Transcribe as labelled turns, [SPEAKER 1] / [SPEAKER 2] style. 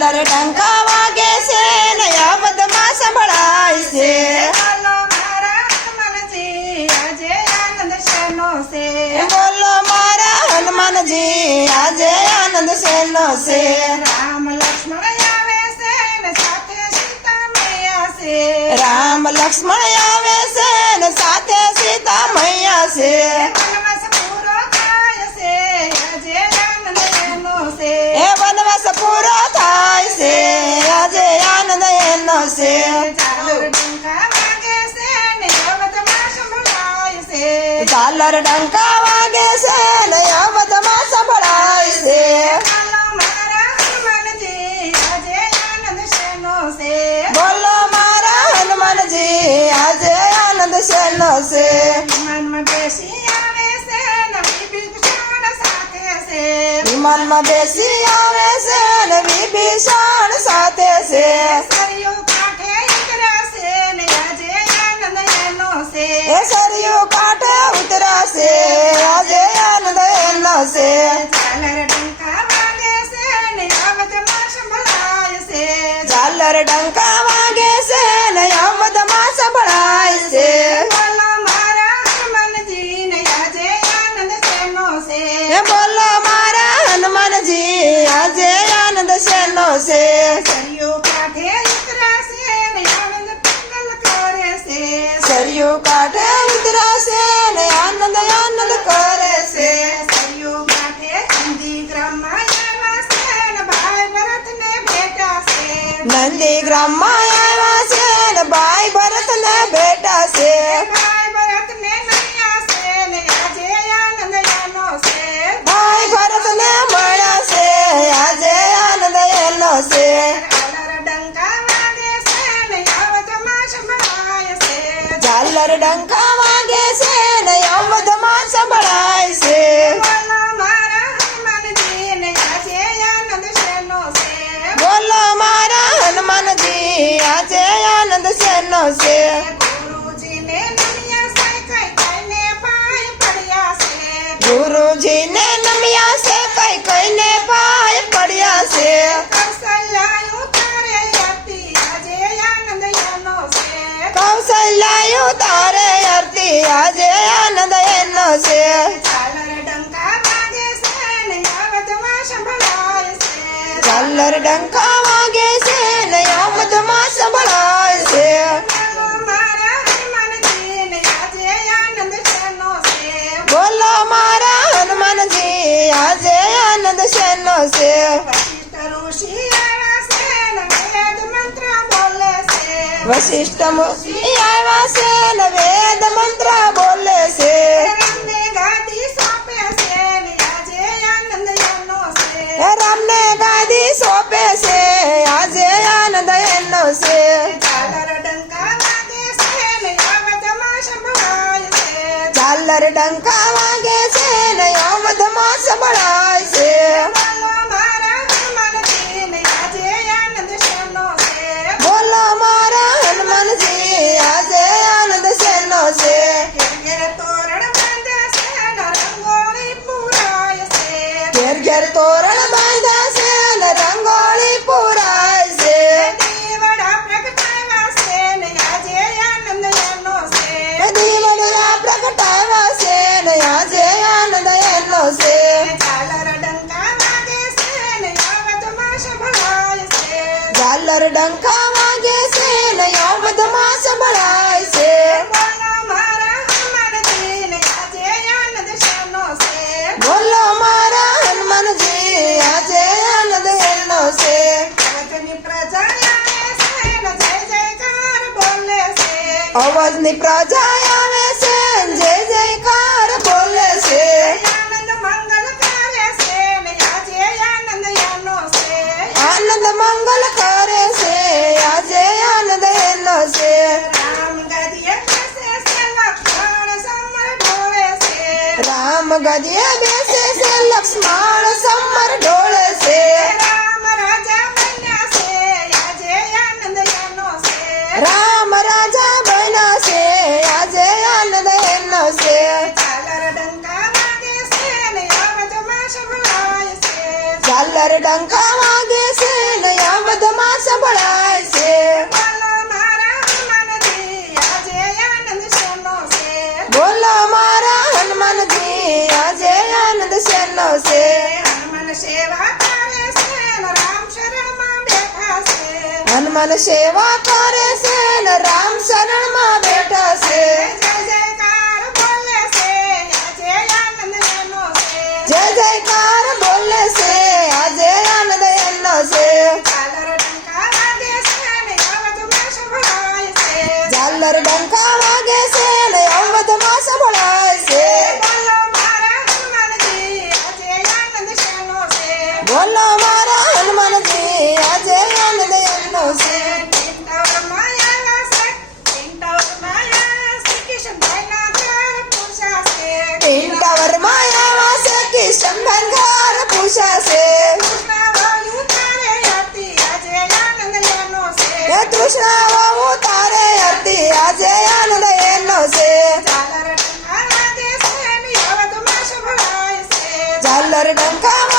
[SPEAKER 1] ઝાલર ડંકા વાગે છે ને અવધમાં સંભળાય છે
[SPEAKER 2] ચાલો મારા હનુમાનજી આજે આનંદ શેનો છે
[SPEAKER 1] બોલો મારા હનુમાનજી આજે આનંદ શેનો છે
[SPEAKER 2] રામ લક્ષ્મણ આવે છે ને સાથે સીતા મૈયા છે
[SPEAKER 1] રામ લક્ષ્મણ આવે છે ને સાથે સીતા મૈયા છે ઝાલર ડંકા વાગે છે ને અવધમાં સંભળાય છે. બોલો મારા હનુમાનજી આજે આનંદ શેનો છે?
[SPEAKER 2] વિમાનમાં બેસી આવે છે ને વિભીષણ સાથે છે.
[SPEAKER 1] વિમાનમાં બેસી આવે છે ને વિભીષણ સાથે છે. એ સરિયું કાંઠે ઉતરાશે આજે આનંદ એનો છે.
[SPEAKER 2] ઝાલર ડંકા વાગે છે ને અવધમાં સંભળાય છે.
[SPEAKER 1] ઝાલર ડંકા વાગે છે ને અવધમાં સંભળાય છે.
[SPEAKER 2] બોલો મારા હનુમાનજી ને આજે આનંદ શેનો છે?
[SPEAKER 1] બોલો મારા હનુમાનજી આજે આનંદ શેનો છે?
[SPEAKER 2] છે આનંદ છે. ગુરુજીને નમ્યા છે કઈને પાય પડ્યા છે.
[SPEAKER 1] ગુરુજીને નમ્યા છે કઈ કઈને ભાઈ પડ્યા છે.
[SPEAKER 2] કૌશલ્યાયું તારે હતી આજે આનંદ એનો છે.
[SPEAKER 1] કૌશલ્યાયું તારે અરતી આજે આનંદ એનો છે.
[SPEAKER 2] ઝાલર ડંકા વાગે છે ને અવધમાં સંભળાય આજે આનંદ શેનો છે? વશિષ્ઠ
[SPEAKER 1] મુનિ આવ્યા છે ને વેદ મંત્ર બોલે છે.
[SPEAKER 2] રામને ગાદી સોંપે છે આજે આનંદ એનો છે. ઝાલર ડંકા વાગે
[SPEAKER 1] ઝાલર ડંકા વાગે છે ને અવધમાં સંભળાય છે.
[SPEAKER 2] બોલો મારા હનુમાનજી આજે આનંદ શેનો છે.
[SPEAKER 1] બોલો મારા હનુમાનજી આજે આનંદ
[SPEAKER 2] એનો છે.
[SPEAKER 1] અવાજની પ્રજા આવે છે.
[SPEAKER 2] રામ ગદિયે બેસે છે લક્ષ્મણ સમર ઢોળે મન સેવા કરે છે ને રામ શરણમાં બેઠા છે. જય જયકાર બોલે છે.
[SPEAKER 1] જય જયકાર.
[SPEAKER 2] સંભાર પૂછાશે.
[SPEAKER 1] કૃષ્ણ હતી આજે આનંદ એનો છે.
[SPEAKER 2] ઝાલર ડંકા